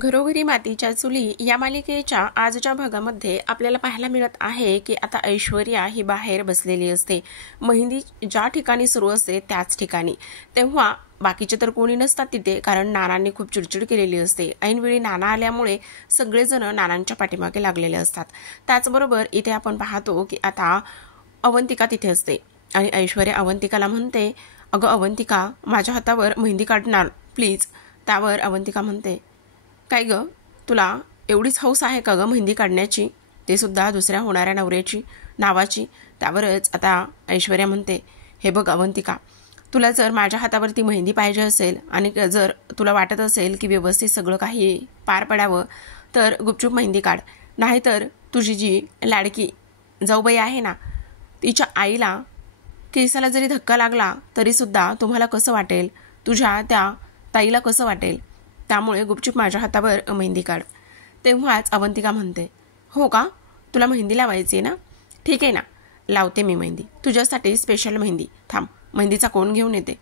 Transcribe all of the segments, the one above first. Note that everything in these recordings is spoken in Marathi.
घरोघरी मातीच्या चुली या मालिकेच्या आजच्या भागामध्ये आपल्याला पाहायला मिळत आहे की आता ऐश्वर्या ही बाहेर बसलेली असते. मेहंदी ज्या ठिकाणी सुरू असते त्याच ठिकाणी. तेव्हा बाकीचे तर कोणी नसतात तिथे, कारण नानांनी खूप चिडचिड केलेली असते. ऐनवेळी नाना आल्यामुळे सगळेजण नानांच्या पाठीमागे लागलेले असतात. त्याचबरोबर इथे आपण पाहतो की आता अवंतिका तिथे असते आणि ऐश्वर्या अवंतिकाला म्हणते, अगं अवंतिका, माझ्या हातावर मेहंदी काढणार प्लीज. त्यावर अवंतिका म्हणते, काय ग, तुला एवढीच हौस आहे का ग मेहंदी काढण्याची, ते सुद्धा दुसऱ्या होणाऱ्या नवऱ्याची नावाची. त्यावरच आता ऐश्वर्या म्हणते, हे बघ अवंतिका, तुला जर माझ्या हातावरती मेहंदी पाहिजे असेल आणि जर तुला वाटत असेल की व्यवस्थित सगळं काही पार पडावं तर गुपचूप मेहंदी काढ. नाहीतर तुझी जी लाडकी जाऊबाई आहे ना, तिच्या आईला केसाला जरी धक्का लागला तरीसुद्धा तुम्हाला कसं वाटेल, तुझ्या त्या ताईला कसं वाटेल. त्यामुळे गुपचूप माझ्या हातावर मेहंदी काढ. तेव्हाच अवंतिका म्हणते, हो का, तुला मेहंदी लावायची ना, ठीक आहे ना, लावते मी मेहंदी, तुझ्यासाठी स्पेशल मेहंदी. थांब, मेहंदीचा कोण घेऊन येते.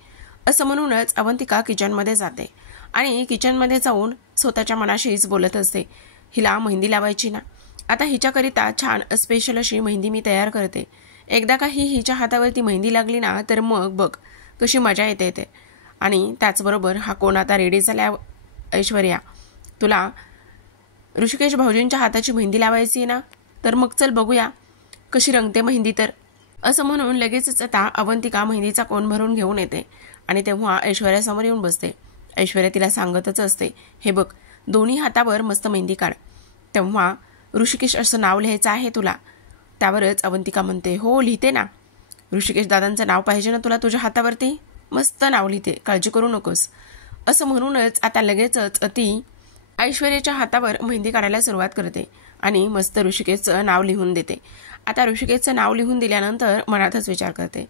असं म्हणूनच अवंतिका किचनमध्ये जाते आणि किचनमध्ये जाऊन स्वतःच्या मनाशीच बोलत असते, हिला मेहंदी लावायची ना, आता हिच्याकरिता छान स्पेशल अशी मेहंदी मी तयार करते. एकदा का हिच्या हातावरती मेहंदी लागली ना तर मग बघ कशी मजा येते ते. आणि त्याचबरोबर हा कोण आता रेडी झाल्या, ऐश्वर्या, तुला ऋषिकेश भाऊजींच्या हाताची मेहंदी लावायची आहे ना, तर मग चल बघूया कशी रंगते मेहंदी तर. असं म्हणून लगेचच आता अवंतिका मेहंदीचा कोण भरून घेऊन येते आणि तेव्हा ऐश्वर्यासमोर येऊन बसते. ऐश्वर्या तिला सांगतच असते, हे बघ, दोन्ही हातावर मस्त मेहंदी काढ. तेव्हा ऋषिकेश असं नाव लिहायचं आहे तुला. त्यावरच अवंतिका म्हणते, हो लिहिते ना, ऋषिकेश दादांचं नाव पाहिजे ना तुला तुझ्या हातावरती, मस्त नाव लिहिते, काळजी करू नकोस. असं म्हणूनच आता लगेचच ती ऐश्वर्याच्या हातावर मेहंदी काढायला सुरुवात करते आणि मस्त ऋषिकेशचं नाव लिहून देते. आता ऋषिकेशचं नाव लिहून दिल्यानंतर मनातच विचार करते,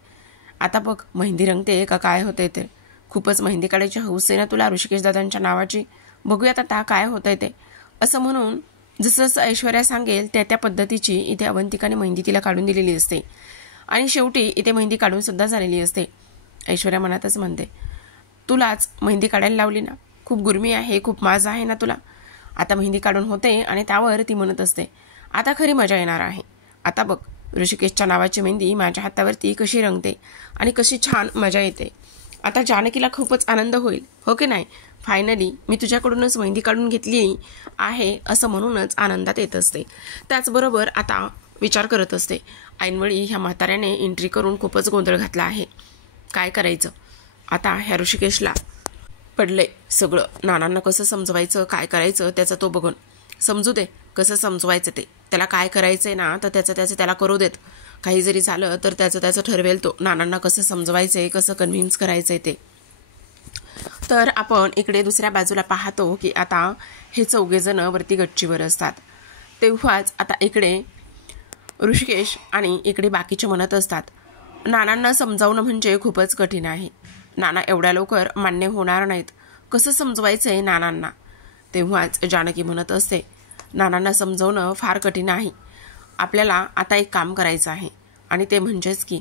आता बघ मेहंदी रंगते का काय होतंय ते. खूपच मेहंदी काढायची हौस आहे ना तुला ऋषिकेश दादांच्या नावाची, बघूयात आता काय होतंय ते. असं म्हणून जसं जसं ऐश्वर्या सांगेल त्या पद्धतीची इथे अवंतिकाने मेहंदी तिला काढून दिलेली असते आणि शेवटी इथे मेहंदी काढून सुद्धा झालेली असते. ऐश्वर्या मनातच म्हणते, तुलाच मेहंदी काढायला लावली ना, खूप गुरमी आहे, खूप माज आहे ना तुला. आता मेहंदी काढून होते आणि त्यावर ती म्हणत असते, आता खरी मजा येणार आहे. आता बघ ऋषिकेशच्या नावाची मेहंदी माझ्या हातावरती कशी रंगते आणि कशी छान मजा येते. आता जानकीला खूपच आनंद होईल, हो की नाही. फायनली मी तुझ्याकडूनच मेहंदी काढून घेतली आहे असं म्हणूनच आनंदात येत असते. त्याचबरोबर आता विचार करत असते, ऐनवेळी ह्या म्हाताऱ्याने एंट्री करून खूपच गोंधळ घातला आहे, काय करायचं. आता ह्या ऋषिकेशला पडलंय सगळं, नानांना कसं समजवायचं, काय करायचं त्याचं तो बघून, समजू दे कसं समजवायचं ते, त्याला काय करायचंय ना तर त्याचं त्याला करू देत. काही जरी झालं तर त्याचं ठरवेल तो, नानांना कसं समजवायचंय, कसं कन्व्हिन्स करायचंय ते. तर आपण इकडे दुसऱ्या बाजूला पाहतो की आता हे चौघेजण वरती गच्चीवर असतात. तेव्हाच आता इकडे ऋषिकेश आणि इकडे बाकीचे म्हणत असतात, नानांना समजावणं म्हणजे खूपच कठीण आहे, नाना एवढ्या लवकर मान्य होणार नाहीत, कसं समजवायचंय नानांना. तेव्हाच जानकी म्हणत असते, नानांना समजवणं फार कठीण आहे, आपल्याला आता एक काम करायचं आहे आणि ते म्हणजेच की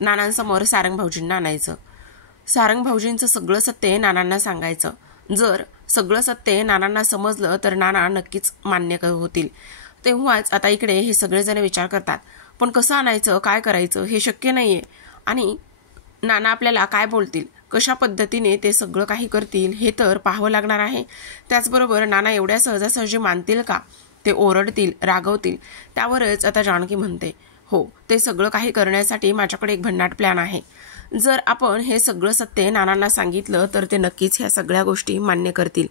नानांसमोर सारंग भाऊजींना आणायचं. सारंग भाऊजींचं सगळं सत्य नानांना सांगायचं. जर सगळं सत्य नानांना समजलं तर नाना नक्कीच मान्य होतील. तेव्हाच आता इकडे हे सगळेजण विचार करतात, पण कसं आणायचं, काय करायचं, हे शक्य नाहीये आणि नाना आपल्याला काय बोलतील, कशा पद्धतीने ते सगळं काही करतील हे तर पाहावं लागणार आहे. त्याचबरोबर नाना एवढ्या सहजासहजी मानतील का, ते ओरडतील, रागवतील. त्यावरच आता जानकी म्हणते, हो, ते सगळं काही करण्यासाठी माझ्याकडे एक भन्नाट प्लॅन आहे. जर आपण हे सगळं सत्य नानांना सांगितलं तर ते नक्कीच ह्या सगळ्या गोष्टी मान्य करतील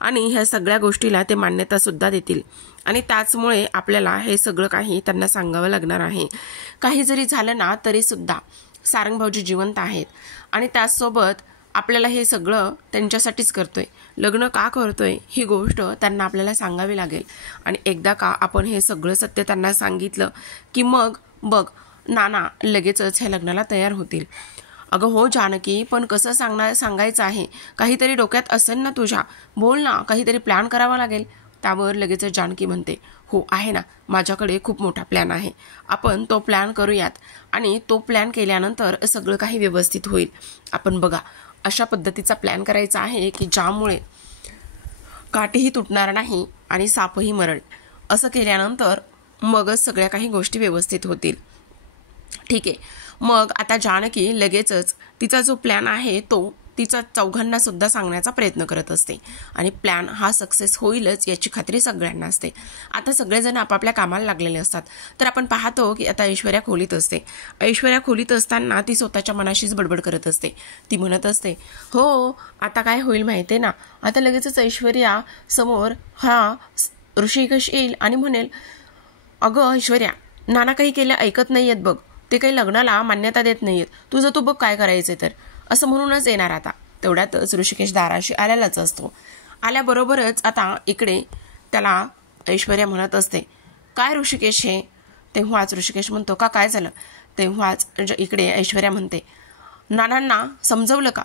आणि ह्या सगळ्या गोष्टीला ते मान्यता सुद्धा देतील आणि त्याचमुळे आपल्याला हे सगळं काही त्यांना सांगावं लागणार आहे. काही जरी झालं ना तरी सुद्धा सारंग भाऊजी जिवंत आहेत आणि त्याचसोबत आपल्याला हे सगळं त्यांच्यासाठीच करतोय, लग्न का करतोय ही गोष्ट त्यांना आपल्याला सांगावी लागेल. आणि एकदा का आपण हे सगळं सत्य त्यांना सांगितलं की मग बघ नाना लगेचच ह्या लग्नाला तयार होतील. अगं हो जानकी, पण कसं सांगायचं आहे, काहीतरी डोक्यात असेल ना तुझ्या, बोल ना, काहीतरी प्लॅन करावा लागेल. त्यावर लगेच जानकी म्हणते, हो आहे ना, माझ्याकडे खूप मोठा प्लॅन आहे, आपण तो प्लॅन करूयात आणि तो प्लॅन केल्यानंतर सगळं काही व्यवस्थित होईल. आपण बघा अशा पद्धतीचा प्लॅन करायचा आहे की ज्यामुळे काठीही तुटणार नाही आणि सापही मरण. असं केल्यानंतर मगच सगळ्या काही गोष्टी व्यवस्थित होतील. ठीक आहे. मग आता जानकी लगेचच तिचा जो प्लॅन आहे तो तिचा चौघांना सुद्धा सांगण्याचा प्रयत्न करत असते आणि प्लॅन हा सक्सेस होईलच याची खात्री सगळ्यांना असते. आता सगळेजण आपापल्या कामाला लागलेले असतात. तर आपण पाहतो की आता ऐश्वर्या खोलीत असते. ऐश्वर्या खोलीत असताना ती स्वतःच्या मनाशीच बडबड करत असते. ती म्हणत असते, हो आता काय होईल माहिती आहे ना, आता लगेचच ऐश्वर्या समोर हा ऋषिकेश येईल आणि म्हणेल, अगं ऐश्वर्या, नाना काही केल्या ऐकत नाहीयेत बघ, ते काही लग्नाला मान्यता देत नाहीयेत, तुझं तू बघ काय करायचंय तर, असं म्हणूनच येणार. आता तेवढ्यातच ऋषिकेश दाराशी आलेलाच असतो. आल्याबरोबरच आता इकडे त्याला ऐश्वर्या म्हणत असते, काय ऋषिकेश हे? तेव्हाच ऋषिकेश म्हणतो, का काय झालं? तेव्हाच इकडे ऐश्वर्या म्हणते, नानांना समजवलं का?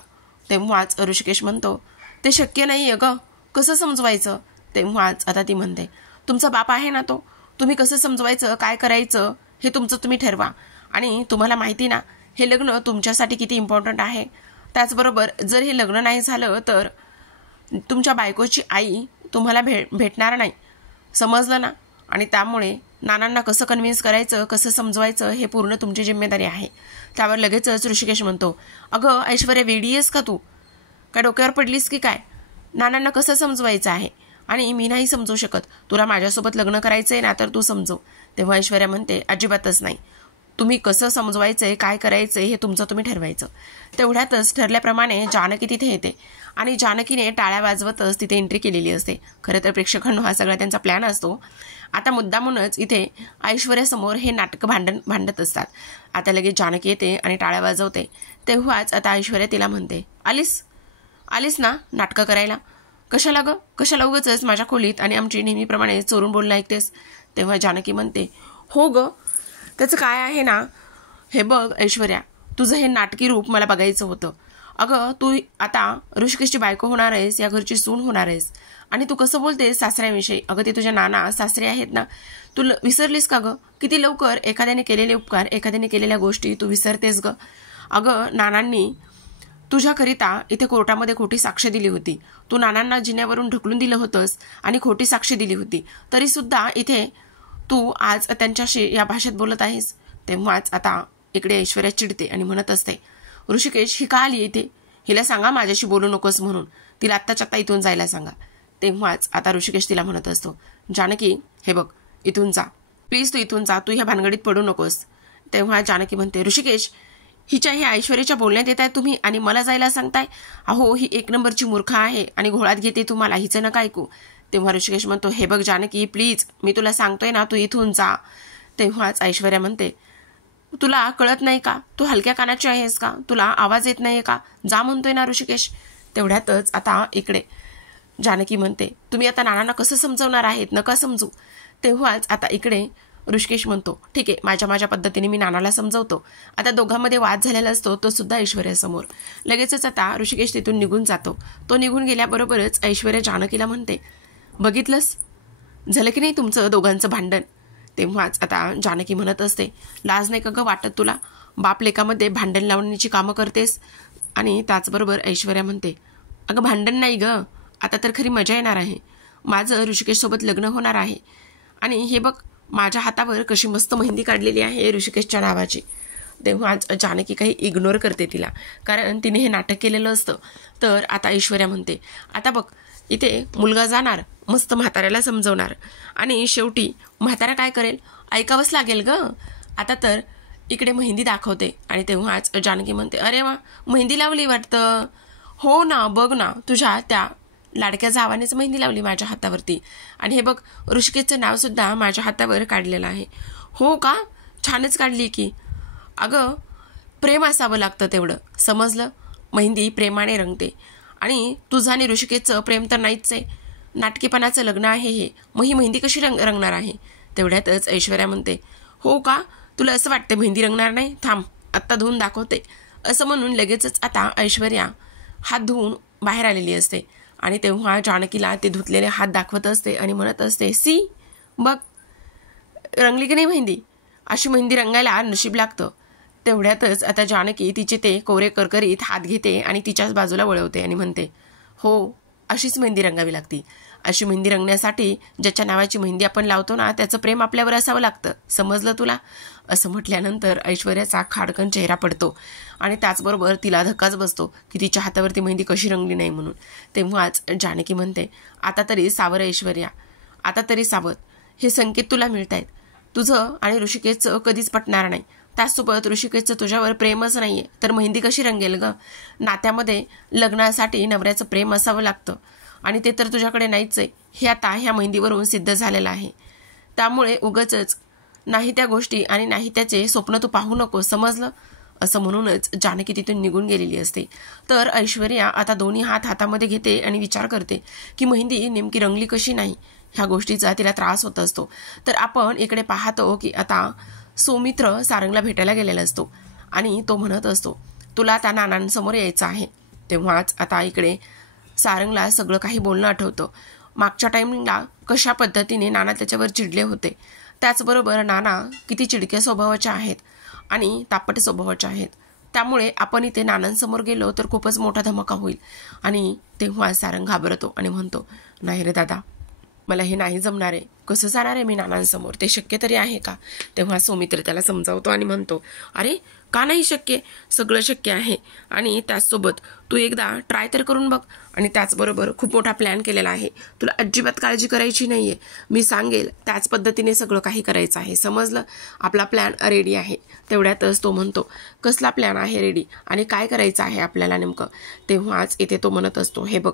तेव्हाच ऋषिकेश म्हणतो, ते शक्य नाही आहे ग, कसं समजवायचं? तेव्हाच आता ती म्हणते, तुमचा बाप आहे ना तो, तुम्ही कसं समजवायचं, काय करायचं हे तुमचं तुम्ही ठरवा. आणि तुम्हाला माहिती ना हे लग्न तुमच्यासाठी किती इम्पॉर्टंट आहे. त्याचबरोबर जर हे लग्न नाही झालं तर तुमच्या बायकोची आई तुम्हाला भेटणार नाही, समजलं ना? आणि त्यामुळे नानांना कसं कन्व्हिन्स करायचं, कसं समजवायचं हे पूर्ण तुमची जिम्मेदारी आहे. त्यावर लगेचच ऋषिकेश म्हणतो, अगं ऐश्वर्या, वेडी आहेस का तू? काय डोक्यावर पडलीस की काय? नानांना कसं समजवायचं आहे आणि मी नाही समजू शकत. तुला माझ्यासोबत लग्न करायचंय ना तर तू समजव. तेव्हा ऐश्वर्या म्हणते, अजिबातच नाही, तुम्ही कसं समजवायचंय, काय करायचंय हे तुमचं तुम्ही ठरवायचं. तेवढ्यातच ठरल्याप्रमाणे जानकी तिथे येते आणि जानकीने टाळ्या वाजवतच तिथे एंट्री केलेली असते. खरं तर प्रेक्षकांनो हा सगळा त्यांचा प्लॅन असतो. आता मुद्दामूनच इथे ऐश्वर्यासमोर हे नाटक भांडत असतात. आता लगेच जानकी येते आणि टाळ्या वाजवते. तेव्हाच आता ऐश्वर्या तिला म्हणते, आलीस ना नाटकं करायला? कशाला ग, कशाला उगाचच माझ्या खोलीत आणि आमची नेहमीप्रमाणे चोरून बोलणं ऐकतेस? तेव्हा जानकी म्हणते, हो ग, त्याचं काय आहे ना, हे बघ ऐश्वर्या, तुझं हे नाटकी रूप मला बघायचं होतं. अगं तू आता ऋषिकेशची बायको होणार आहेस, या घरची सून होणार आहेस आणि तू कसं बोलतेस सासऱ्याविषयी? अगं ते तुझ्या नाना सासरे आहेत ना, तू विसरलीस का गं? किती लवकर एखाद्याने केलेले उपकार, एखाद्याने केलेल्या गोष्टी तू विसरतेस ग. अगं नानांनी तुझ्याकरिता इथे कोर्टामध्ये खोटी साक्ष दिली होती. तू नानांना जिन्यावरून ढकलून दिलं होतंस आणि खोटी साक्ष दिली होती, तरी सुद्धा इथे तू आज त्यांच्याशी या भाषेत बोलत आहेस. तेव्हाच आता इकडे ऐश्वर्या चिडते आणि म्हणत असते, ऋषिकेश ही का आली इथे? हिला सांगा माझ्याशी बोलू नकोस म्हणून, तिला आत्ताच्या आत्ता इथून जायला सांगा. तेव्हाच आता ऋषिकेश तिला म्हणत असतो, जानकी हे बघ, इथून जा प्लीज, तू इथून जा, तू ह्या भानगडीत पडू नकोस. तेव्हा जानकी म्हणते, ऋषिकेश हिच्या ह्या ऐश्वर्याच्या बोलण्यात येत आहे तुम्ही आणि मला जायला सांगताय? अहो ही एक नंबरची मूर्ख आहे आणि घोळात घेते तुम्हाला, हिचं नका ऐकू. तेव्हा ऋषिकेश म्हणतो, हे बघ जानकी प्लीज, मी तुला सांगतोय ना, तू इथून जा. तेव्हाच ऐश्वर्या म्हणते, तुला कळत नाही का? तू हलक्या कानाची आहेस का? तुला आवाज येत नाहीये का? जा म्हणतोय ना ऋषिकेश. तेवढ्यातच आता इकडे जानकी म्हणते, तुम्ही आता नानांना कसं समजवणार आहेत, नका समजू. तेव्हाच आता इकडे ऋषिकेश म्हणतो, ठीक आहे, माझ्या पद्धतीने मी नानाला समजवतो. आता दोघांमध्ये वाद झालेला असतो तो सुद्धा ऐश्वर्यासमोर. लगेचच आता ऋषिकेश तिथून निघून जातो. तो निघून गेल्याबरोबरच ऐश्वर्या जानकीला म्हणते, बघितलंस, झालं की नाही तुमचं दोघांचं भांडण? तेव्हाच आता जानकी म्हणत असते, लाज नाही का ग वाटत तुला? बाप लेकामध्ये भांडण लावण्याची कामं करतेस. आणि त्याचबरोबर ऐश्वर्या म्हणते, अगं भांडण नाही ग, आता तर खरी मजा येणार आहे. माझं ऋषिकेशसोबत लग्न होणार आहे आणि हे बघ माझ्या हातावर कशी मस्त मेहंदी काढलेली आहे ऋषिकेशच्या नावाची. तेव्हाच जानकी काही इग्नोर करते तिला, कारण तिने हे नाटक केलेलं असतं. तर आता ऐश्वर्या म्हणते, आता बघ इथे मुलगा जाणार, मस्त म्हाताऱ्याला समजवणार आणि शेवटी म्हातारा काय करेल, ऐकावंच लागेल ग. आता तर इकडे मेहंदी दाखवते आणि तेव्हाच जानकी म्हणते, अरे वा, मेहंदी लावली वाटतं. हो ना, बघ ना, तुझ्या त्या लाडक्या जावानेच मेहंदी लावली माझ्या हातावरती आणि हे बघ ऋषिकेशचं नाव सुद्धा माझ्या हातावर काढलेलं आहे. हो का, छानच काढली की. अगं प्रेम असावं लागतं तेवढं, समजलं? मेहंदी प्रेमाने रंगते आणि तुझं आणि ऋषिकेशचं प्रेम तर नाहीच आहे, नाटकीपणाचं लग्न आहे हे, मग ही मेहंदी कशी रंगणार आहे? तेवढ्यातच ऐश्वर्या म्हणते, हो का, तुला असं वाटतं मेहंदी रंगणार नाही? थांब आत्ता धुवून दाखवते. असं म्हणून लगेचच आता ऐश्वर्या हात धुवून बाहेर आलेली असते आणि तेव्हा जानकीला ते धुतलेले हात दाखवत असते आणि म्हणत असते, सी बघ रंगली की नाही मेहंदी? अशी मेहंदी रंगायला नशीब लागतं. तेवढ्यातच आता जानकी तिचे ते कोरे करकरीत हात घेते आणि तिच्याच बाजूला वळवते आणि म्हणते, हो अशीच मेहंदी रंगावी लागती. अशी मेहंदी रंगण्यासाठी ज्याच्या नावाची मेहंदी आपण लावतो ना त्याचं प्रेम आपल्यावर असावं लागतं, समजलं तुला? असं म्हटल्यानंतर ऐश्वर्याचा खाडकन चेहरा पडतो आणि त्याचबरोबर तिला धक्काच बसतो की तिच्या हातावरती मेहंदी कशी रंगली नाही म्हणून. तेव्हाच जानकी म्हणते, आता तरी सावर ऐश्वर्या, आता तरी सावध. हे संकेत तुला मिळत आहेत, तुझं आणि ऋषिकेशचं कधीच पटणार नाही. त्याचसोबत ऋषिकेशचं तुझ्यावर प्रेमच नाहीये तर मेहंदी कशी रंगेल ग? नात्यामध्ये लग्नासाठी नवऱ्याचं प्रेम असावं लागतं आणि ते तर तुझ्याकडे नाहीच आहे, हे आता ह्या मेहंदीवरून सिद्ध झालेलं आहे. त्यामुळे उगाचच नाही त्या गोष्टी आणि नाही त्याचे स्वप्न तू पाहू नको, समजलं? असं म्हणूनच जानकी तिथून निघून गेलेली असते. तर ऐश्वर्या आता दोन्ही हात हातामध्ये घेते आणि विचार करते की मेहंदी नेमकी रंगली कशी नाही, ह्या गोष्टीचा तिला त्रास होत असतो. तर आपण इकडे पाहतो की आता सौमित्र सारंगला भेटायला गेलेला असतो आणि तो म्हणत असतो, तुला त्या नानांसमोर यायचं आहे. तेव्हाच आता इकडे सारंगला सगळं काही बोलणं आठवतं. मागच्या टाइमिंगला कशा पद्धतीने नाना त्याच्यावर चिडले होते, त्याचबरोबर नाना किती चिडक्या स्वभावाचे आहेत आणि तापट स्वभावाचे आहेत. त्यामुळे आपण इथे नानांसमोर गेलो तर खूपच मोठा धमाका होईल. आणि तेव्हा सारंग घाबरतो आणि म्हणतो, नाही रे दादा, मला हे नाही जमणार आहे. कसं जाणार आहे मी नानांसमोर, ते शक्य तरी आहे का? तेव्हा सौमित्र त्याला समजावतो आणि म्हणतो, अरे का नाही शक्य, सगळं शक्य आहे. आणि त्याचसोबत तू एकदा ट्राय तर करून बघ. आणि त्याचबरोबर खूप मोठा प्लॅन केलेला आहे, तुला अजिबात काळजी करायची नाही आहे. मी सांगेल त्याच पद्धतीने सगळं काही करायचं आहे, समजलं? आपला प्लॅन रेडी आहे. तेवढ्यातच तो म्हणतो, कसला प्लॅन आहे रेडी आणि काय करायचं आहे आपल्याला नेमकं? तेव्हाच इथे तो म्हणत असतो, हे बघ,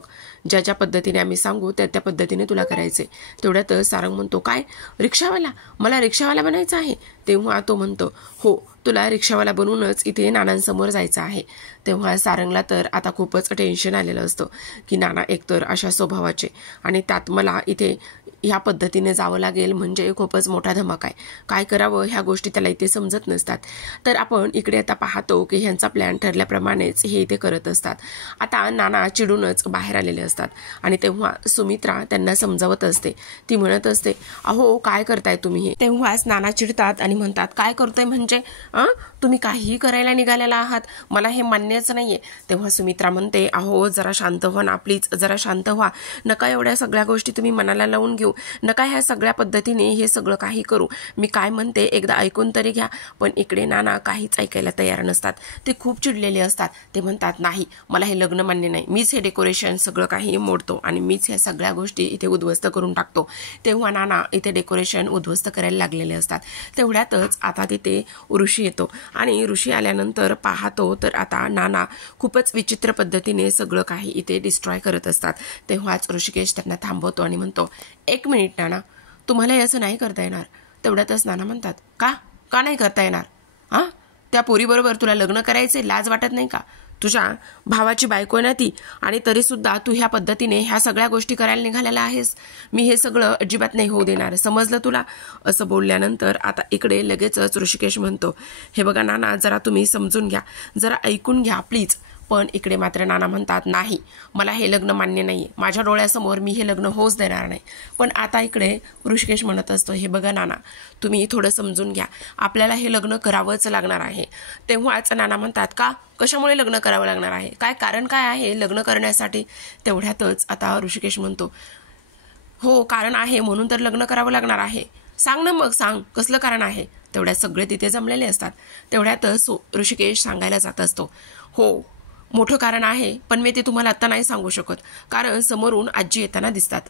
ज्या ज्या पद्धतीने आम्ही सांगू त्या त्या पद्धतीने तुला करायचे. तेवढ्यातच सारंग म्हणतो, काय रिक्षावाला, मला रिक्षावाला बनायचं आहे? तेव्हा तो म्हणतो, हो, तुला रिक्षावाला बनवूनच इथे नानांसमोर जायचं आहे. तेव्हा सारंगला तर आता खूपच टेन्शन आलेलं असतं की नाना एकतर अशा स्वभावाचे आणि त्यात मला इथे ह्या पद्धतीने जावं लागेल म्हणजे खूपच मोठा धमाका आहे. काय करावं ह्या गोष्टी त्याला इथे समजत नसतात. तर आपण इकडे आता पाहतो की ह्यांचा प्लॅन ठरल्याप्रमाणेच हे इथे करत असतात. आता नाना चिडूनच बाहेर आलेले असतात आणि तेव्हा सुमित्रा त्यांना समजावत असते. ती म्हणत असते, अहो काय करताय तुम्ही हे? तेव्हाच नाना चिडतात आणि म्हणतात, काय करतोय म्हणजे? तुम्ही काहीही करायला निघालेला आहात, मला हे मान्यच नाहीये. तेव्हा सुमित्रा म्हणते, अहो जरा शांत व्हा ना प्लीज, जरा शांत व्हा. नका एवढ्या सगळ्या गोष्टी तुम्ही मनाला लावून घेऊ, नका ह्या सगळ्या पद्धतीने हे सगळं काही करू. मी काय म्हणते एकदा ऐकून तरी घ्या. पण इकडे नाना काहीच ऐकायला तयार नसतात. ते खूप चिडलेले असतात. ते म्हणतात, नाही, मला हे लग्न मान्य नाही. मीच हे डेकोरेशन सगळं काही मोडतो आणि मीच ह्या सगळ्या गोष्टी इथे उद्ध्वस्त करून टाकतो. तेव्हा नाना इथे डेकोरेशन उद्ध्वस्त करायला लागलेले असतात. तेवढ्यातच आता तिथे ऋषी येतो आणि ऋषी आल्यानंतर पाहतो तर आता नाना खूपच विचित्र पद्धतीने सगळं काही इथे डिस्ट्रॉय करत असतात. तेव्हाच ऋषिकेश त्यांना थांबवतो आणि म्हणतो, एक मिनिट नाना, तुम्हाला असं नाही करता येणार. तेवढ्यातच नाना म्हणतात, का नाही करता येणार? त्या पोरीबरोबर तुला लग्न करायचे, लाज वाटत नाही का? तुझ्या भावाची बायको ना ती, आणि तरी सुद्धा तू ह्या पद्धतीने ह्या सगळ्या गोष्टी करायला निघालेला आहेस. मी हे सगळं अजिबात नाही होऊ देणार, समजलं तुला? असं बोलल्यानंतर आता इकडे लगेचच ऋषिकेश म्हणतो, हे बघा नाना, जरा तुम्ही समजून घ्या, जरा ऐकून घ्या प्लीज. पण इकडे मात्र नाना म्हणतात, नाही, मला हे लग्न मान्य नाही, माझ्या डोळ्यासमोर मी हे लग्न होऊच देणार नाही. पण आता इकडे ऋषिकेश म्हणत असतो, हे बघा नाना, तुम्ही थोडं समजून घ्या, आपल्याला हे लग्न करावंच लागणार आहे. तेव्हाच नाना म्हणतात, कशामुळे लग्न करावं लागणार आहे? काय कारण काय आहे लग्न करण्यासाठी? तेवढ्यातच आता ऋषिकेश म्हणतो, हो कारण आहे म्हणून तर लग्न करावं लागणार आहे. सांग ना मग, सांग कसलं कारण आहे? तेवढ्यात सगळे तिथे जमलेले असतात. तेवढ्यातच ऋषिकेश सांगायला जात असतो, हो मोठं कारण आहे, पण मी ते तुम्हाला आता नाही सांगू शकत, कारण समोरून आजी येताना दिसतात.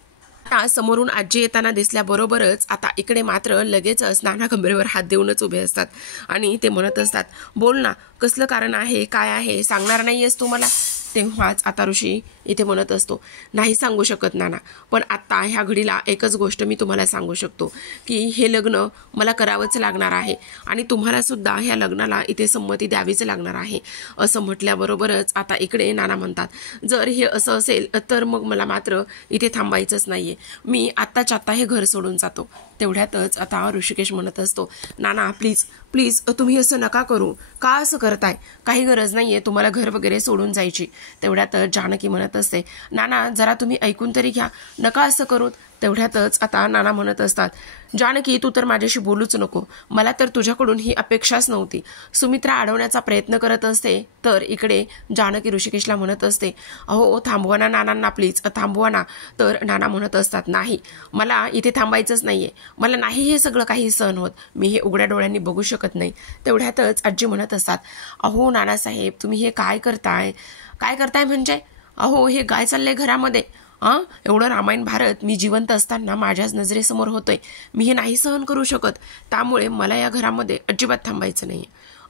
आता समोरून आजी येताना दिसल्याबरोबरच आता इकडे मात्र लगेचच नाना कमरेवर हात देऊनच उभे असतात आणि ते म्हणत असतात, बोल ना, कसलं कारण आहे, काय आहे, सांगणार नाहीयेस तू मला? तेव्हाच आता ऋषी इथे म्हणत असतो, नाही सांगू शकत नाना, पण आत्ता ह्या घडीला एकच गोष्ट मी तुम्हाला सांगू शकतो की हे लग्न मला करावंच लागणार आहे आणि तुम्हाला सुद्धा ह्या लग्नाला इथे संमती द्यावीच लागणार आहे. असं म्हटल्याबरोबरच आता इकडे नाना म्हणतात, जर हे असं असेल तर मग मला मात्र इथे थांबायचंच नाहीये, मी आत्ताच्या आत्ता हे घर सोडून जातो. तेवढ्यातच आता ऋषिकेश म्हणत असतो, नाना प्लीज प्लीज तुम्ही असं नका करू, का असं करताय? काही गरज नाहीये तुम्हाला घर वगैरे सोडून जायची. तेवढ्यात जानकी म्हणत असते, नाना जरा तुम्ही ऐकून तरी घ्या, नका असं करू. तेवढ्यातच आता नाना म्हणत असतात, जानकी तू तर माझ्याशी बोलूच नको, मला तर तुझ्याकडून ही अपेक्षाच नव्हती. सुमित्रा अडवण्याचा प्रयत्न करत असते तर इकडे जानकी ऋषिकेशला म्हणत असते, अहो थांबवा ना नानांना प्लीज, थांबवा ना. तर नाना म्हणत असतात, नाही मला इथे थांबायचंच नाहीये, मला नाही हे सगळं काही सहन होत, मी हे उघड्या डोळ्यांनी बघू शकत नाही. तेवढ्यातच आजी म्हणत असतात, अहो नानासाहेब तुम्ही हे काय करताय, काय करताय म्हणजे, अहो हे काय चाललंय घरामध्ये, एवढं रामायण भारत मी जिवंत असताना माझ्याच नजरेसमोर होतोय, मी हे नाही सहन करू शकत, त्यामुळे मला या घरामध्ये अजिबात थांबायचं नाही.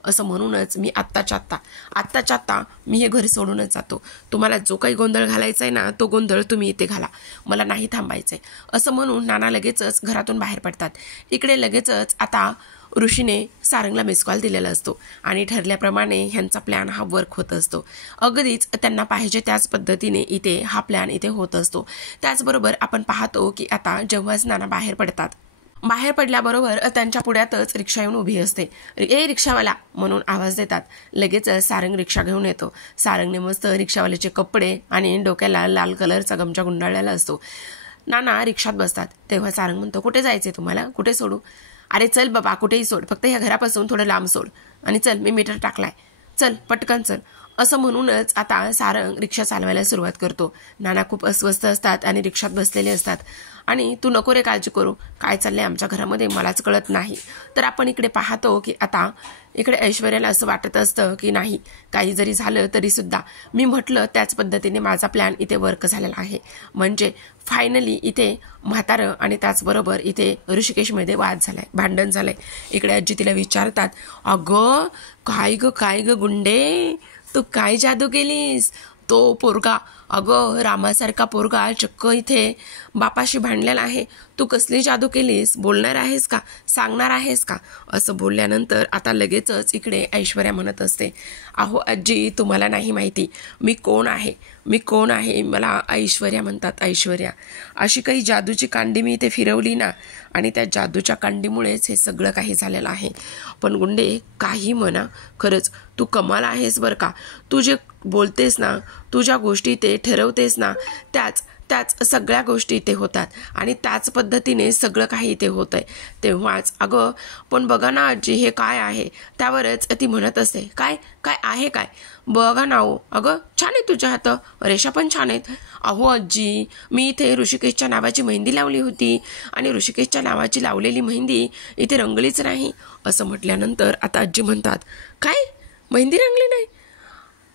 असं म्हणूनच मी आत्ताच्या आत्ता मी हे घर सोडूनच जातो. तुम्हाला जो काही गोंधळ घालायचा आहे ना तो गोंधळ तुम्ही इथे घाला, मला नाही थांबायचंय. असं म्हणून नाना लगेचच घरातून बाहेर पडतात. इकडे लगेचच आता ऋषीने सारंगला मिस कॉल दिलेला असतो आणि ठरल्याप्रमाणे ह्यांचा प्लॅन हा वर्क होत असतो. अगदीच त्यांना पाहिजे त्याच पद्धतीने इथे हा प्लॅन इथे होत असतो. त्याचबरोबर आपण पाहतो की आता जेव्हाच नाना बाहेर पडतात, बाहेर पडल्याबरोबर त्यांच्या पुढ्यातच रिक्षा येऊन उभी असते. ए रिक्षावाला म्हणून आवाज देतात. लगेच सारंग रिक्षा घेऊन येतो. सारंगने मस्त रिक्षावाल्याचे कपडे आणि डोक्याला लाल कलरचा गमछा गुंडाळलेला असतो. नाना रिक्षात बसतात. तेव्हा सारंग म्हणतो, कुठे जायचे तुम्हाला, कुठे सोडू. अरे चल बाबा कुठेही सोड, फक्त ह्या घरापासून थोडं लांब सोड, आणि चल मी मीटर टाकलाय, चल पटकन चल. असं म्हणूनच आता सारंग रिक्षा चालवायला सुरुवात करतो. नाना खूप अस्वस्थ असतात आणि रिक्षात बसलेले असतात. आणि तू नको रे काळजी करू, काय चाललंय आमच्या घरामध्ये मलाच कळत नाही. तर आपण इकडे पाहतो की आता इकडे ऐश्वर्याला असं वाटत असतं की नाही, काही जरी झालं तरी सुद्धा मी म्हटलं त्याच पद्धतीने माझा प्लॅन इथे वर्क झालेला आहे. म्हणजे फायनली इथे म्हातारं आणि त्याचबरोबर इथे ऋषिकेशमध्ये वाद झालाय, भांडण झालंय. इकडे आजी तिला विचारतात, अगं काय ग गुंडे, तू काय जादू केलीस. तो पोरगा, अगं रामासारखा पोरगा चक्क इथे बापाशी भांडलेला आहे, तू कसली जादू केलीस, बोलणार आहेस का, सांगणार आहेस का. असं बोलल्यानंतर आता लगेचच इकडे ऐश्वर्या म्हणत असते, अहो आजी तुम्हाला नाही माहिती मी कोण आहे, मला ऐश्वर्या म्हणतात. ऐश्वर्या अशी काही जादूची कांडी मी इथे फिरवली ना, आणि त्या जादूच्या कांडीमुळेच हे सगळं काही झालेलं आहे. पण गुंडे काही म्हणा, खरंच तू कमाल आहेस बरं का. तू जे बोलतेस ना, तू ज्या गोष्टी ते ठरवतेस ना, त्याच सगळ्या गोष्टी इथे होतात आणि त्याच पद्धतीने सगळं काही इथे होत आहे. तेव्हाच अगं पण बघा ना आजी हे काय आहे. त्यावरच ती म्हणत असते, काय आहे काय, बघा ना हो, अगं छान आहे तुझ्या हात, रेषा पण छान आहेत. अहो आजी मी इथे ऋषिकेशच्या नावाची मेहंदी लावली होती आणि ऋषिकेशच्या नावाची लावलेली मेहंदी इथे रंगलीच नाही. असं म्हटल्यानंतर आता आजी म्हणतात, काय मेहंदी रंगली नाही.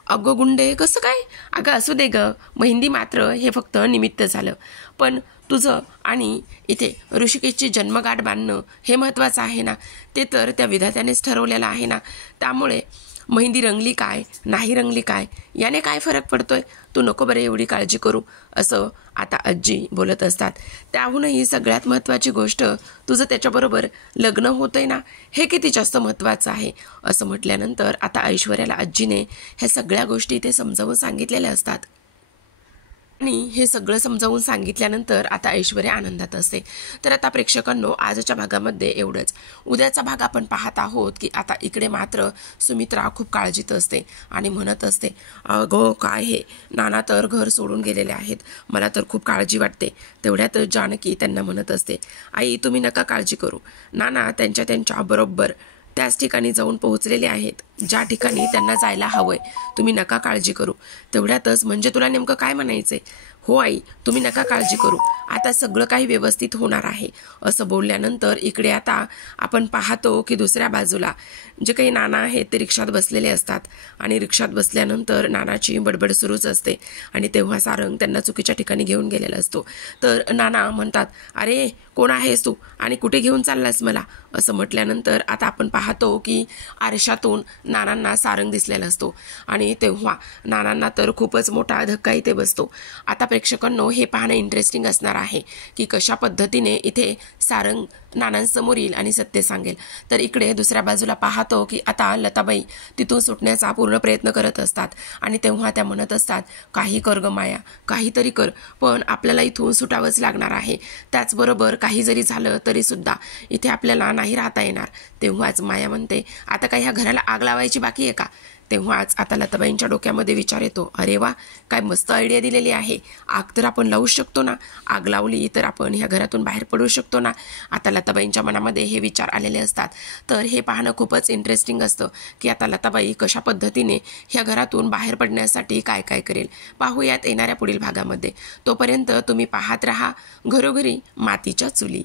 अगं गुंडे कसं काय, अगं असू दे ग, मेहंदी मात्र हे फक्त निमित्त झालं, पण तुझं आणि इथे ऋषिकेशची जन्मगाठ बांधणं हे महत्त्वाचं आहे ना, ते तर त्या विधात्यानेच ठरवलेलं आहे ना. त्यामुळे मेहंदी रंगली काय नाही रंगली काय याने काय फरक पडतोय, तू नको बरं एवढी काळजी करू. असं आता आजी बोलत असतात. त्याहूनही सगळ्यात महत्त्वाची गोष्ट, तुझं त्याच्याबरोबर लग्न होतंय ना, हे किती जास्त महत्त्वाचं आहे. असं म्हटल्यानंतर आता ऐश्वर्याला आजीने ह्या सगळ्या गोष्टी ते समजावून सांगितलेल्या असतात. आणि हे सगळं समजावून सांगितल्यानंतर आता ऐश्वर्या आनंदात असते. तर आता प्रेक्षकांनो आजच्या भागामध्ये एवढंच. उद्याचा भाग आपण पाहत आहोत की आता इकडे मात्र सुमित्रा खूप काळजीत असते आणि म्हणत असते, अगो काय हे, नाना तर घर सोडून गेलेले आहेत, मला तर खूप काळजी वाटते. तेवढ्यात जानकी त्यांना म्हणत असते, आई तुम्ही नका काळजी करू, नाना त्यांच्या बरोबर त्याच ठिकाणी जाऊन पोहोचलेले आहेत ज्या ठिकाणी त्यांना जायला हवंय, तुम्ही नका काळजी करू. तेवढ्यातच म्हणजे तुला नेमकं काय म्हणायचंय. हो आई तुम्ही नका काळजी करू, आता सगळं काही व्यवस्थित होणार आहे. असं बोलल्यानंतर इकडे आता आपण पाहतो की दुसऱ्या बाजूला जे काही नाना आहेत ते रिक्षात बसलेले असतात आणि रिक्षात बसल्यानंतर नानाची बडबड सुरूच असते. आणि तेव्हा सारंग त्यांना चुकीच्या ठिकाणी घेऊन गेलेला असतो. तर नाना म्हणतात, अरे कोण आहेस तू आणि कुठे घेऊन चाललास मला. असं म्हटल्यानंतर आता आपण पाहतो की आरशातून नानांना सारंग दिसलेला असतो आणि तेव्हा नानांना तर खूपच मोठा धक्का इथे बसतो. आता प्रेक्षकांनो हे पाहणं इंटरेस्टिंग असणार आहे की कशा पद्धतीने इथे सारंग नानांसमोर येईल आणि सत्य सांगेल. तर इकडे दुसऱ्या बाजूला पाहतो की आता लताबाई तिथून सुटण्याचा पूर्ण प्रयत्न करत असतात आणि तेव्हा त्या म्हणत असतात, काही कर ग माया, काहीतरी कर, पण आपल्याला इथून सुटावंच लागणार आहे. त्याचबरोबर काही जरी झालं तरी सुद्धा इथे आपल्याला नाही राहता येणार. तेव्हाच माया म्हणते, आता काही ह्या घराला आग लावायची बाकी आहे का. तेव्हाच आता लताबाईंच्या डोक्यामध्ये विचार येतो, अरे वा, काय मस्त आयडिया दिलेली आहे. आग तर आपण लावू शकतो ना, आग लावली तर आपण ह्या घरातून बाहेर पडू शकतो ना. आता लताबाईंच्या मनामध्ये हे विचार आलेले असतात. तर हे पाहणं खूपच इंटरेस्टिंग असतं की आता लताबाई कशा पद्धतीने ह्या घरातून बाहेर पडण्यासाठी काय काय करेल, पाहूयात येणाऱ्या पुढील भागामध्ये. तोपर्यंत तुम्ही पाहत राहा घरोघरी मातीच्या चुली.